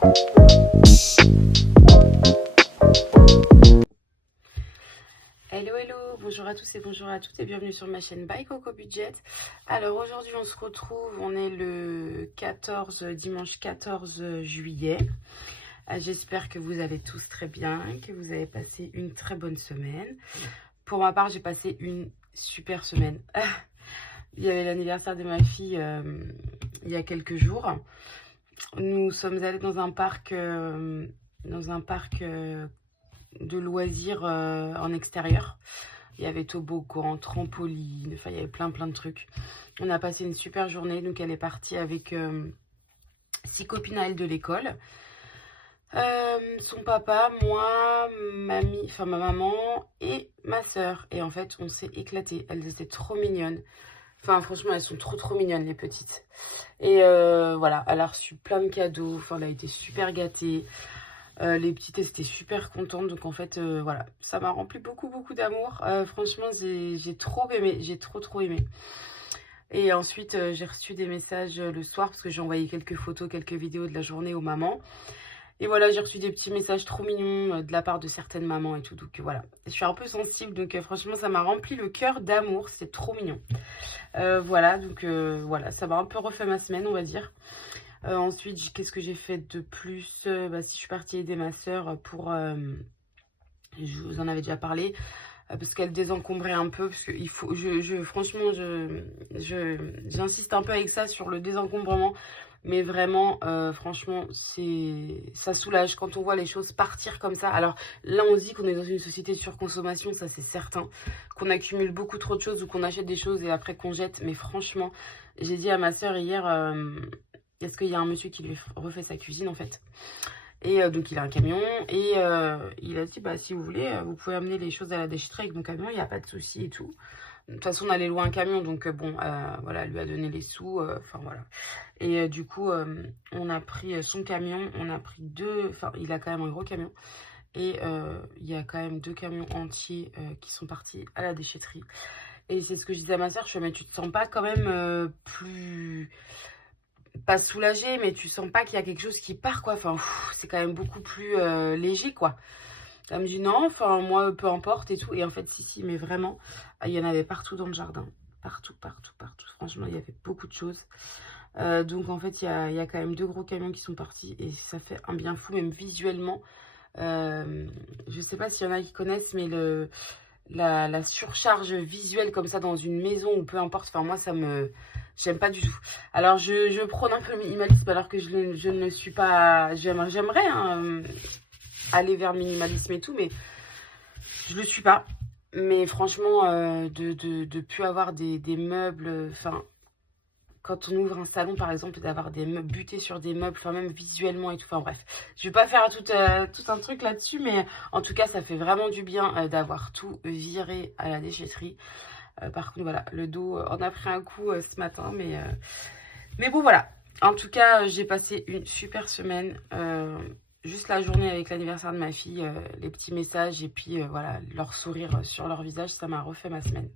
Hello hello, bonjour à tous et bonjour à toutes et bienvenue sur ma chaîne By Coco Budget. Alors aujourd'hui on se retrouve, on est le dimanche 14 juillet. J'espère que vous allez tous très bien, que vous avez passé une très bonne semaine. Pour ma part j'ai passé une super semaine. Il y avait l'anniversaire de ma fille il y a quelques jours. Nous sommes allés dans un parc de loisirs en extérieur. Il y avait toboggan, trampoline, enfin il y avait plein de trucs. On a passé une super journée, donc elle est partie avec 6 copines à elle de l'école. Son papa, moi, ma maman et ma soeur. Et en fait, on s'est éclaté. Elles étaient trop mignonnes. Enfin, franchement, elles sont trop mignonnes, les petites. Et voilà, elle a reçu plein de cadeaux. Enfin, elle a été super gâtée. Les petites, elles étaient super contentes. Donc, en fait, voilà, ça m'a rempli beaucoup d'amour. Franchement, j'ai trop aimé. J'ai trop aimé. Et ensuite, j'ai reçu des messages le soir parce que j'ai envoyé quelques photos, quelques vidéos de la journée aux mamans. Et voilà, j'ai reçu des petits messages trop mignons de la part de certaines mamans et tout. Donc voilà, je suis un peu sensible. Donc franchement, ça m'a rempli le cœur d'amour. C'est trop mignon. Voilà, donc voilà, ça m'a un peu refait ma semaine, on va dire. Ensuite, qu'est-ce que j'ai fait de plus? Si je suis partie aider ma soeur pour... je vous en avais déjà parlé. Parce qu'elle désencombrait un peu. Parce que il faut, franchement, j'insiste un peu avec ça sur le désencombrement. Mais vraiment, franchement, ça soulage quand on voit les choses partir comme ça. Alors là, on se dit qu'on est dans une société de surconsommation, ça c'est certain. Qu'on accumule beaucoup trop de choses ou qu'on achète des choses et après qu'on jette. Mais franchement, j'ai dit à ma soeur hier, est-ce qu'il y a un monsieur qui lui refait sa cuisine en fait? Et donc il a un camion et il a dit bah si vous voulez vous pouvez amener les choses à la déchetterie avec mon camion, il n'y a pas de souci et tout. De toute façon on allait louer un camion donc bon voilà, elle lui a donné les sous, enfin voilà. Et du coup on a pris son camion, on a pris deux, enfin il a quand même un gros camion. Et il y a quand même 2 camions entiers qui sont partis à la déchetterie. Et c'est ce que je disais à ma soeur, je fais mais tu te sens pas quand même plus pas soulagée, mais tu sens pas qu'il y a quelque chose qui part, quoi. Enfin, c'est quand même beaucoup plus léger, quoi. Elle me dit non, enfin, moi, peu importe et tout. Et en fait, si, mais vraiment, il y en avait partout dans le jardin. Partout. Franchement, il y avait beaucoup de choses. Donc, en fait, il y a quand même 2 gros camions qui sont partis. Et ça fait un bien fou, même visuellement. Je sais pas s'il y en a qui connaissent, mais la surcharge visuelle comme ça dans une maison ou peu importe, enfin moi ça me... J'aime pas du tout. Alors je prône un peu le minimalisme alors que je ne suis pas... J'aimerais hein, aller vers le minimalisme et tout, mais je le suis pas. Mais franchement, de plus avoir des meubles... Enfin, quand on ouvre un salon par exemple, d'avoir des meubles butés sur des meubles, enfin même visuellement et tout, enfin bref. Je vais pas faire tout un truc là-dessus, mais en tout cas ça fait vraiment du bien d'avoir tout viré à la déchetterie. Par contre voilà, le dos en a pris un coup ce matin, mais bon voilà. En tout cas j'ai passé une super semaine, juste la journée avec l'anniversaire de ma fille, les petits messages et puis voilà, leur sourire sur leur visage, ça m'a refait ma semaine.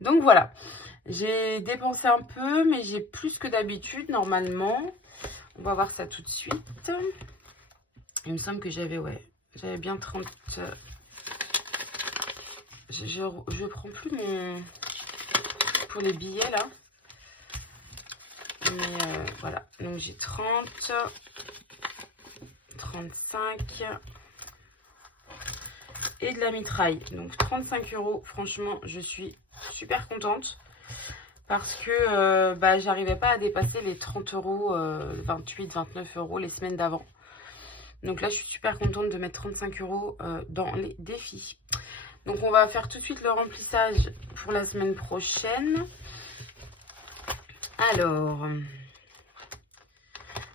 Donc voilà. J'ai dépensé un peu, mais j'ai plus que d'habitude, normalement. On va voir ça tout de suite. Il me semble que j'avais bien 30... Je prends plus mon... pour les billets, là. Mais voilà, donc j'ai 30, 35 et de la mitraille. Donc 35 €, franchement, je suis super contente. Parce que j'arrivais pas à dépasser les 30 €, 28, 29 € les semaines d'avant. Donc là, je suis super contente de mettre 35 € dans les défis. Donc on va faire tout de suite le remplissage pour la semaine prochaine. Alors,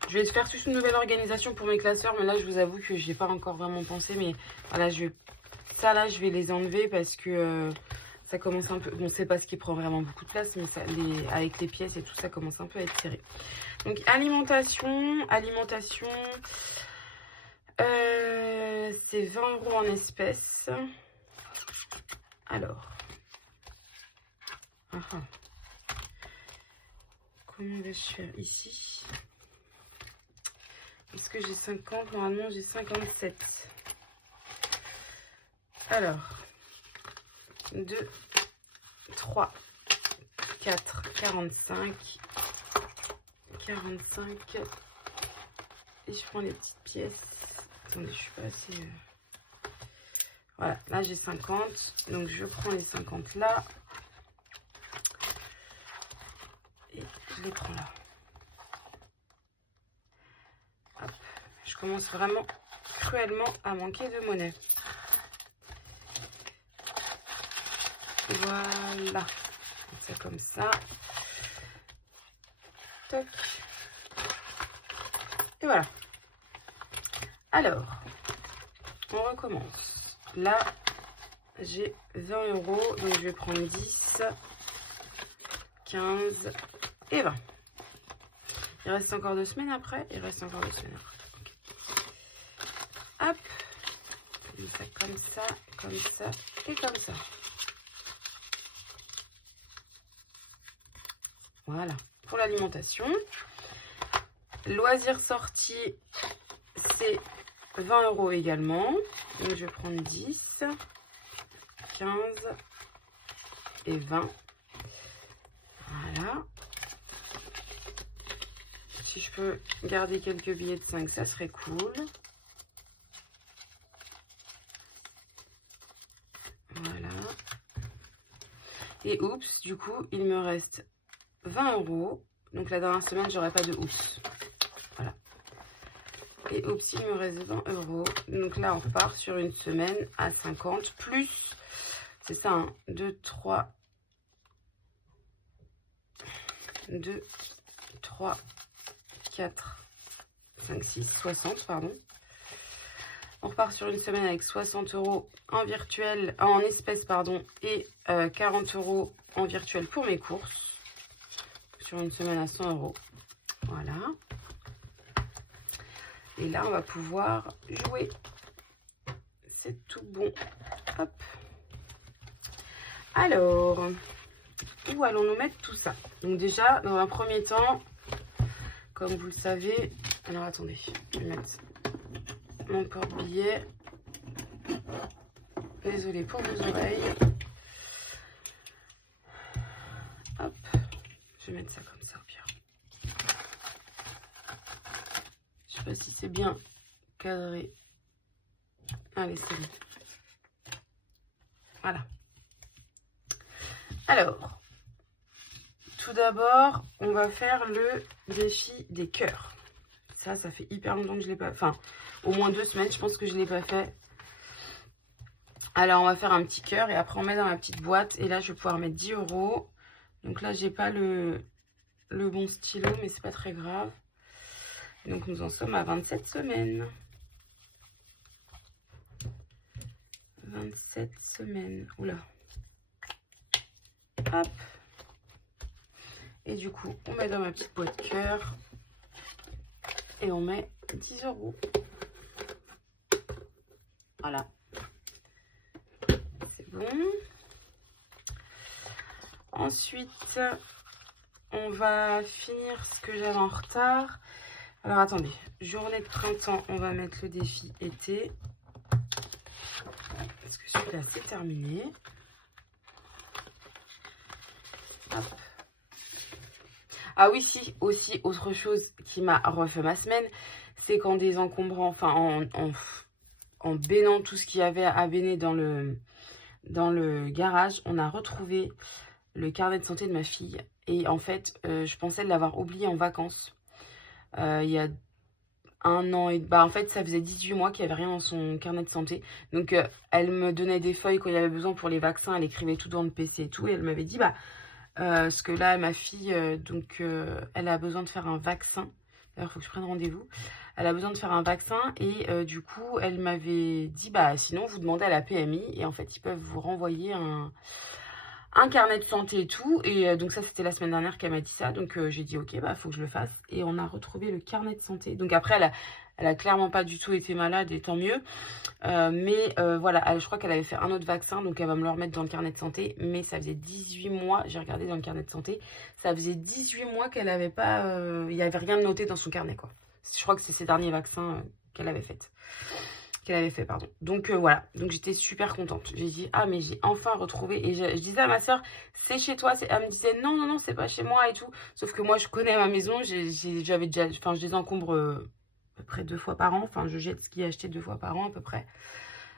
je vais faire toute une nouvelle organisation pour mes classeurs. Mais là, je vous avoue que j'ai pas encore vraiment pensé. Mais voilà, je vais les enlever parce que... ça commence un peu, bon c'est pas ce qui prend vraiment beaucoup de place, mais ça, avec les pièces et tout, ça commence un peu à être serré. Donc alimentation, c'est 20 € en espèces. Alors, comment vais-je faire ici? Est-ce que j'ai 50? Normalement, j'ai 57. Alors, 2, 3, 4, 45. 45. Et je prends les petites pièces. Attendez, je suis pas assez... Voilà, là j'ai 50. Donc je prends les 50 là. Et je les prends là. Hop. Je commence vraiment cruellement à manquer de monnaie. Voilà. C'est comme ça. Toc. Et voilà. Alors, on recommence. Là, j'ai 20 €. Donc, je vais prendre 10, 15 et 20. Il reste encore 2 semaines après. Il reste encore 2 semaines après. Okay. Hop. On fait comme ça et comme ça. Voilà. Pour l'alimentation. Loisirs sortis, c'est 20 € également. Donc je vais prendre 10, 15 et 20. Voilà. Si je peux garder quelques billets de 5, ça serait cool. Voilà. Et oups, du coup, il me reste 20 €. Donc la dernière semaine, j'aurai pas de oups. Voilà. Et oups, il me reste 20 €. Donc là, on repart sur une semaine à 50 plus, c'est ça, hein, 2, 3, 4, 5, 6, 60, pardon. On repart sur une semaine avec 60 € en virtuel, en espèces, pardon, et 40 € en virtuel pour mes courses. Sur une semaine à 100 €. Voilà. Et là, on va pouvoir jouer. C'est tout bon. Hop. Alors, où allons-nous mettre tout ça? Donc déjà, dans un premier temps, comme vous le savez... Alors, attendez. Je vais mettre mon porte-billet. Désolée pour vos oreilles. Hop. Je vais mettre ça comme ça, au pire. Je sais pas si c'est bien cadré. Allez, c'est bon. Voilà. Alors, tout d'abord, on va faire le défi des cœurs. Ça fait hyper longtemps que je ne l'ai pas... Enfin, au moins 2 semaines, je pense que je ne l'ai pas fait. Alors, on va faire un petit cœur et après, on met dans la petite boîte. Et là, je vais pouvoir mettre 10 €. Donc là, j'ai pas le bon stylo, mais c'est pas très grave. Donc, nous en sommes à 27 semaines. 27 semaines. Oula. Hop. Et du coup, on met dans ma petite boîte cœur. Et on met 10 €. Voilà. C'est bon. Ensuite, on va finir ce que j'avais en retard. Alors, attendez. Journée de printemps, on va mettre le défi été. Parce que celui-là, c'est terminé. Hop. Ah oui, si, aussi, autre chose qui m'a refait ma semaine, c'est qu'en désencombrant, enfin, en bénant tout ce qu'il y avait à béner dans le garage, on a retrouvé le carnet de santé de ma fille. Et en fait, je pensais l'avoir oublié en vacances. Il y a 1 an et... Bah, en fait, ça faisait 18 mois qu'il n'y avait rien dans son carnet de santé. Donc, elle me donnait des feuilles quand il y avait besoin pour les vaccins. Elle écrivait tout dans le PC et tout. Et elle m'avait dit, bah... parce que là, ma fille, elle a besoin de faire un vaccin. D'ailleurs, il faut que je prenne rendez-vous. Elle a besoin de faire un vaccin et du coup, elle m'avait dit, bah sinon, vous demandez à la PMI et en fait, ils peuvent vous renvoyer un carnet de santé et tout. Et donc ça, c'était la semaine dernière qu'elle m'a dit ça. Donc j'ai dit, ok, bah faut que je le fasse. Et on a retrouvé le carnet de santé. Donc après, elle a clairement pas du tout été malade et tant mieux. Mais voilà, je crois qu'elle avait fait un autre vaccin, donc elle va me le remettre dans le carnet de santé. Mais ça faisait 18 mois, j'ai regardé dans le carnet de santé, ça faisait 18 mois qu'elle avait pas... il n'y avait rien de noté dans son carnet, quoi. Je crois que c'est ses derniers vaccins qu'elle avait fait. Pardon. Donc voilà, donc j'étais super contente. J'ai dit ah mais j'ai enfin retrouvé, et je disais à ma soeur c'est chez toi, elle me disait non non non c'est pas chez moi et tout, sauf que moi je connais ma maison, j'avais déjà, enfin je désencombre à peu près 2 fois par an, enfin je jette ce qui est acheté 2 fois par an à peu près,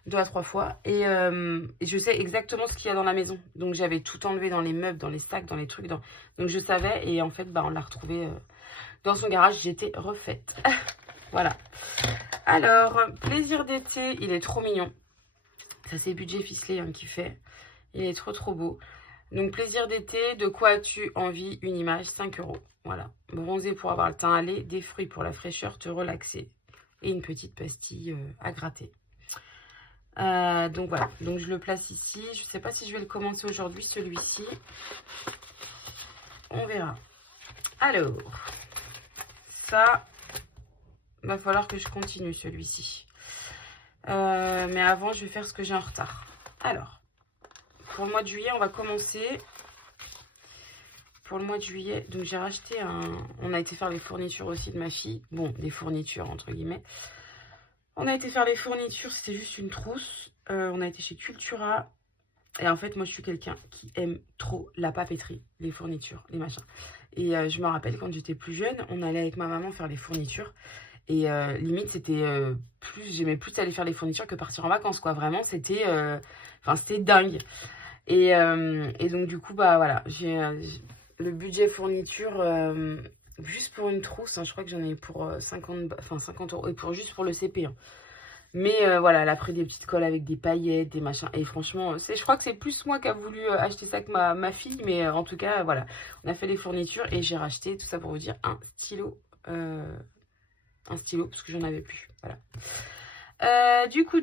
2 à 3 fois, et je sais exactement ce qu'il y a dans la maison, donc j'avais tout enlevé dans les meubles, dans les sacs, dans les trucs, donc je savais, et en fait bah on l'a retrouvé dans son garage, j'étais refaite. Voilà. Alors, plaisir d'été, il est trop mignon. Ça, c'est Budget Ficelé hein, qui fait. Il est trop trop beau. Donc, plaisir d'été, de quoi as-tu envie? Une image, 5 €. Voilà. Bronzer pour avoir le teint allé, des fruits pour la fraîcheur, te relaxer. Et une petite pastille à gratter. Donc voilà, donc je le place ici. Je ne sais pas si je vais le commencer aujourd'hui, celui-ci. On verra. Alors, ça, va falloir que je continue celui-ci. Mais avant, je vais faire ce que j'ai en retard. Alors, pour le mois de juillet, on va commencer. Pour le mois de juillet, donc j'ai racheté un... On a été faire les fournitures aussi de ma fille. Bon, des fournitures, entre guillemets. On a été faire les fournitures, c'était juste une trousse. On a été chez Cultura. Et en fait, moi, je suis quelqu'un qui aime trop la papeterie, les fournitures, les machins. Et je me rappelle, quand j'étais plus jeune, on allait avec ma maman faire les fournitures. Et limite, c'était j'aimais plus aller faire les fournitures que partir en vacances, quoi. Vraiment, c'était c'était dingue. Et donc, du coup, bah voilà, j'ai le budget fourniture, juste pour une trousse, hein, je crois que j'en ai pour 50 €, et juste pour le CP. Hein. Mais voilà, elle a pris des petites colles avec des paillettes, des machins. Et franchement, je crois que c'est plus moi qui a voulu acheter ça que ma fille. Mais en tout cas, voilà, on a fait les fournitures et j'ai racheté, tout ça pour vous dire, un stylo. Parce que j'en avais plus. Voilà. Du coup,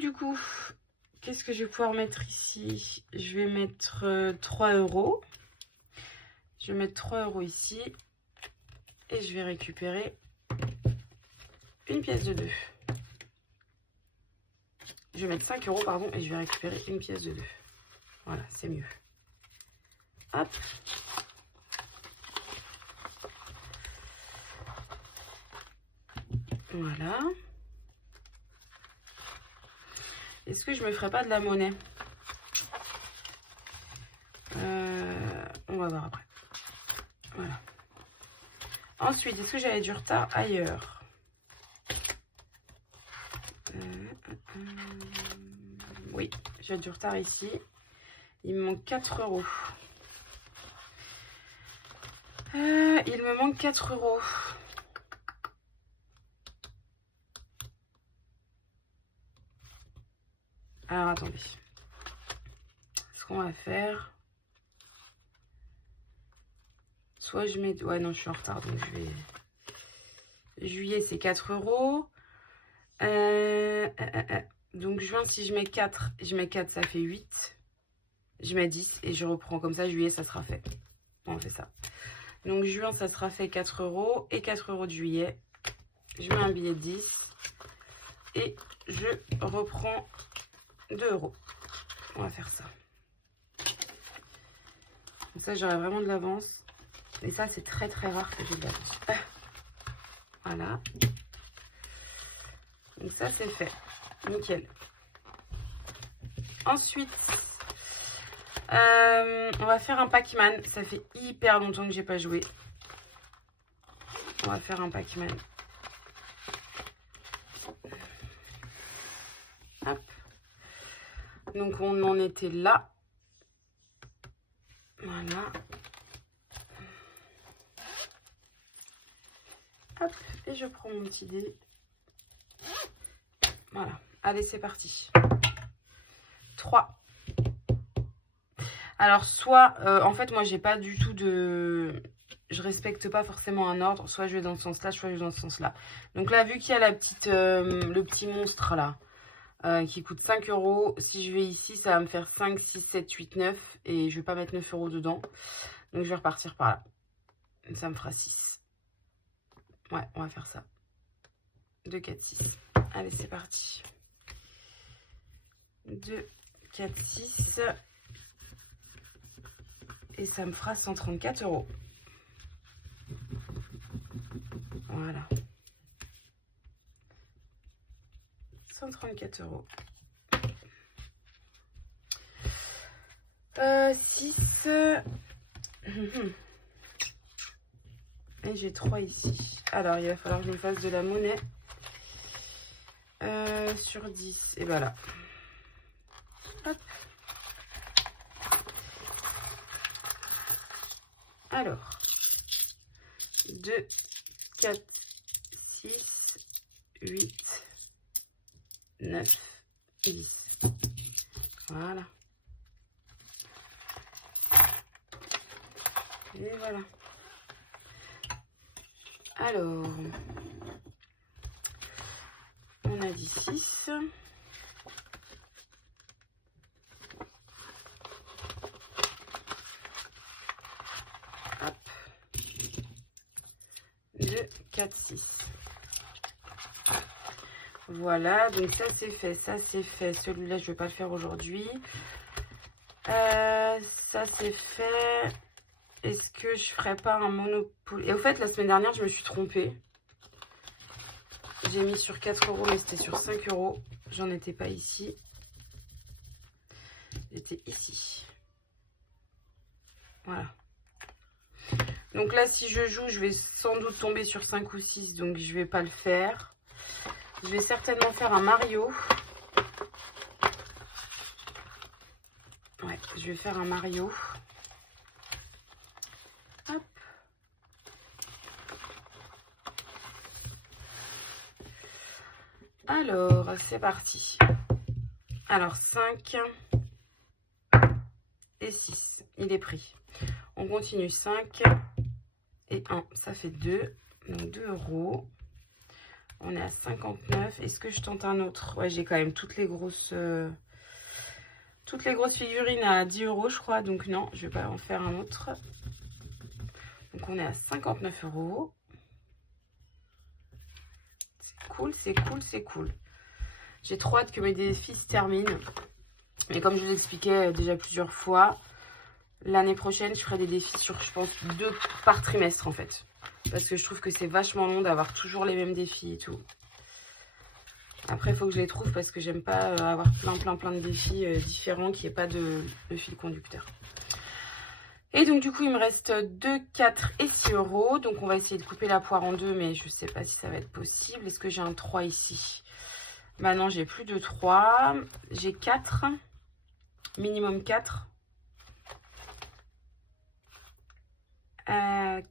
qu'est-ce que je vais pouvoir mettre ici? Je vais mettre 3 €. Je vais mettre 3 € ici. Et je vais récupérer une pièce de 2. Je vais mettre 5 €, pardon, et je vais récupérer une pièce de 2. Voilà, c'est mieux. Hop. Voilà. Est-ce que je me ferais pas de la monnaie? On va voir après. Voilà. Ensuite, est-ce que j'avais du retard ailleurs? Oui, j'ai du retard ici. Il me manque 4 €. Il me manque 4 €. Alors, attendez. Ce qu'on va faire... Soit je mets... Ouais, non, je suis en retard, donc je vais... Juillet, c'est 4 €. Donc, juin, si je mets 4, ça fait 8. Je mets 10 et je reprends comme ça. Juillet, ça sera fait. On fait ça. Donc, juin, ça sera fait 4 € et 4 € de juillet. Je mets un billet de 10 et je reprends 2 €. On va faire ça. Comme ça, j'aurai vraiment de l'avance. Et ça, c'est très très rare que j'ai de l'avance. Voilà. Donc ça, c'est fait. Nickel. Ensuite, on va faire un Pac-Man. Ça fait hyper longtemps que j'ai pas joué. On va faire un Pac-Man. Hop. Donc on en était là. Voilà. Hop. Et je prends mon petit dé. Voilà. Allez, c'est parti. 3. Alors, soit, en fait, moi, j'ai pas du tout de... Je respecte pas forcément un ordre. Soit je vais dans ce sens-là, soit je vais dans ce sens-là. Donc là, vu qu'il y a la petite, le petit monstre, là, qui coûte 5 €. Si je vais ici, ça va me faire 5, 6, 7, 8, 9. Et je vais pas mettre 9 € dedans. Donc, je vais repartir par là. Ça me fera 6. Ouais, on va faire ça. 2, 4, 6. Allez, c'est parti. 2, 4, 6. Et ça me fera 134 €. Voilà. 134 euros. 6. Et j'ai 3 ici. Alors, il va falloir que je me fasse de la monnaie. Sur 10. Et voilà. Hop. Alors. 2, 4, 6, 8, 9, 10. Voilà. Et voilà. Alors, on a dit 6. Hop. 2, 4, 6. Voilà, donc ça c'est fait, ça c'est fait. Celui-là, je ne vais pas le faire aujourd'hui. Ça c'est fait. Est-ce que je ferais pas un Monopoly? Et au fait, la semaine dernière, je me suis trompée. J'ai mis sur 4 euros, mais c'était sur 5 euros. J'en étais pas ici. J'étais ici. Voilà. Donc là, si je joue, je vais sans doute tomber sur 5 ou 6. Donc, je vais pas le faire. Je vais certainement faire un Mario. Ouais, je vais faire un Mario. Hop. Alors, c'est parti. Alors, 5 et 6. Il est pris. On continue. 5 et 1. Ça fait 2. Donc, 2 euros. On est à 59. Est-ce que je tente un autre? Ouais, j'ai quand même toutes les grosses figurines à 10 euros, je crois. Donc, non, je vais pas en faire un autre. Donc, on est à 59 euros. C'est cool, c'est cool, c'est cool. J'ai trop hâte que mes défis se terminent. Mais comme je vous l'expliquais déjà plusieurs fois, l'année prochaine, je ferai des défis sur, je pense, 2 par trimestre, en fait. Parce que je trouve que c'est vachement long d'avoir toujours les mêmes défis et tout. Après, il faut que je les trouve parce que j'aime pas avoir plein de défis différents, qu'il n'y ait pas de fil conducteur. Et donc, du coup, il me reste 2, 4 et 6 euros. Donc, on va essayer de couper la poire en deux, mais je ne sais pas si ça va être possible. Est-ce que j'ai un 3 ici? Bah non, j'ai plus de 3. J'ai 4. Minimum 4.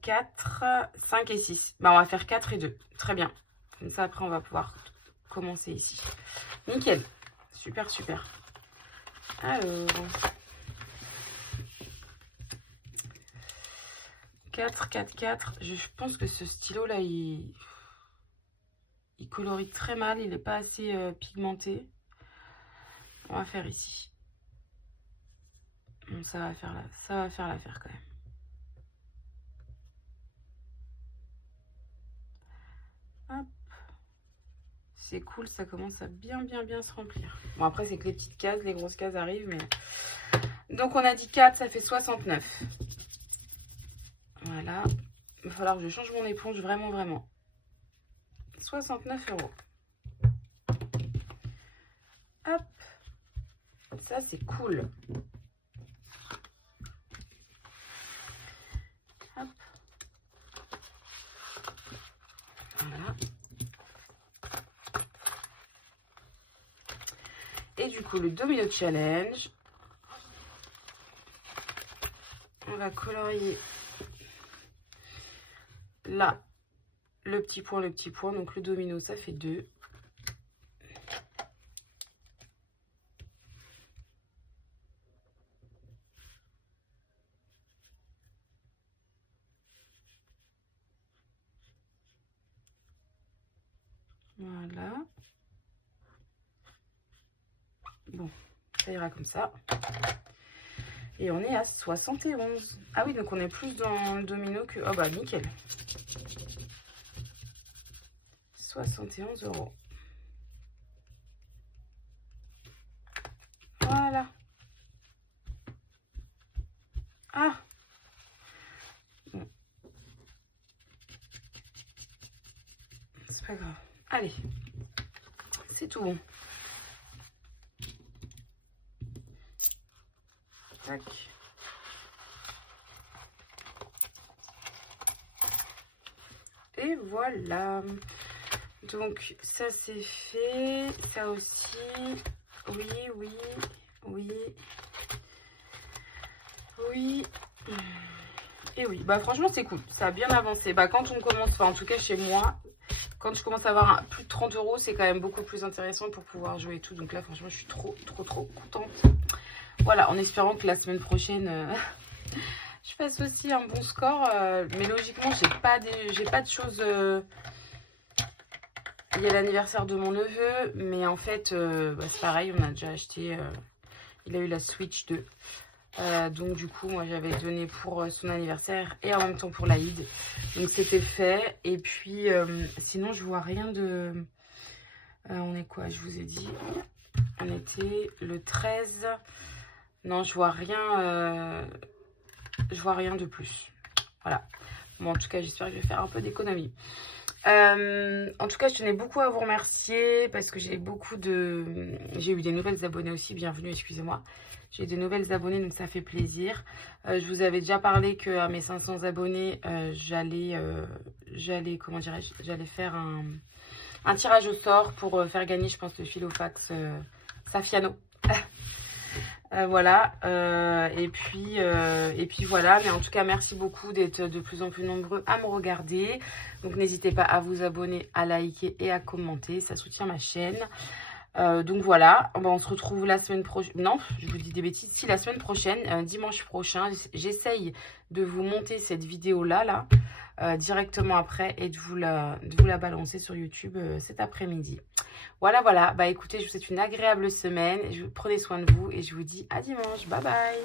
4, 5 et 6. Bah, on va faire 4 et 2. Très bien. Comme ça, après, on va pouvoir commencer ici. Nickel. Super, super. Alors... 4, 4, 4. Je pense que ce stylo-là, il colorie très mal. Il n'est pas assez pigmenté. On va faire ici. Bon, ça va faire l'affaire quand même. Hop. C'est cool, ça commence à bien se remplir. Bon, après, c'est que les petites cases, les grosses cases arrivent, mais... Donc, on a dit 4, ça fait 69. Voilà. Il va falloir que je change mon éponge, vraiment. 69 euros. Hop. Ça, c'est cool. Hop. Voilà. Et du coup, le Domino Challenge. On va colorier là le petit point. Donc le domino, ça fait 2. Voilà. Bon, ça ira comme ça. Et on est à 71. Ah oui, donc on est plus dans le domino que... Oh bah nickel. 71 euros. Voilà. Ah. Bon. C'est pas grave. Allez. c'est tout bon. Tac. Et voilà. Donc ça c'est fait. Ça aussi. Oui, oui, oui. Oui. Et oui. Bah franchement c'est cool. Ça a bien avancé. Bah quand on commence, enfin en tout cas chez moi, quand je commence à avoir plus de 30 €, c'est quand même beaucoup plus intéressant pour pouvoir jouer et tout. Donc là franchement je suis trop contente. Voilà, en espérant que la semaine prochaine... je fasse aussi un bon score, mais logiquement, j'ai pas de choses. Il y a l'anniversaire de mon neveu, mais en fait, bah, c'est pareil, on a déjà acheté. Il a eu la Switch 2. Donc, du coup, moi, j'avais donné pour son anniversaire et en même temps pour l'Aïd. Donc, c'était fait. Et puis, sinon, je vois rien de. On est quoi? Je vous ai dit. On était le 13. Non, je vois rien. Je vois rien de plus. Voilà. Bon, en tout cas, j'espère que je vais faire un peu d'économie. En tout cas, je tenais beaucoup à vous remercier parce que j'ai eu des nouvelles abonnés aussi. Bienvenue, excusez-moi. J'ai des nouvelles abonnés, donc ça fait plaisir. Je vous avais déjà parlé qu'à mes 500 abonnés, j'allais faire un tirage au sort pour faire gagner, je pense, le Filofax Safiano. Voilà, et puis voilà, mais en tout cas merci beaucoup d'être de plus en plus nombreux à me regarder. Donc n'hésitez pas à vous abonner, à liker et à commenter, ça soutient ma chaîne. Donc voilà, on se retrouve la semaine prochaine. Non, je vous dis des bêtises. Si, la semaine prochaine, dimanche prochain, j'essaye de vous monter cette vidéo là, directement après et de vous la balancer sur YouTube cet après-midi. Voilà. Bah écoutez, je vous souhaite une agréable semaine. Prenez soin de vous et je vous dis à dimanche. Bye bye.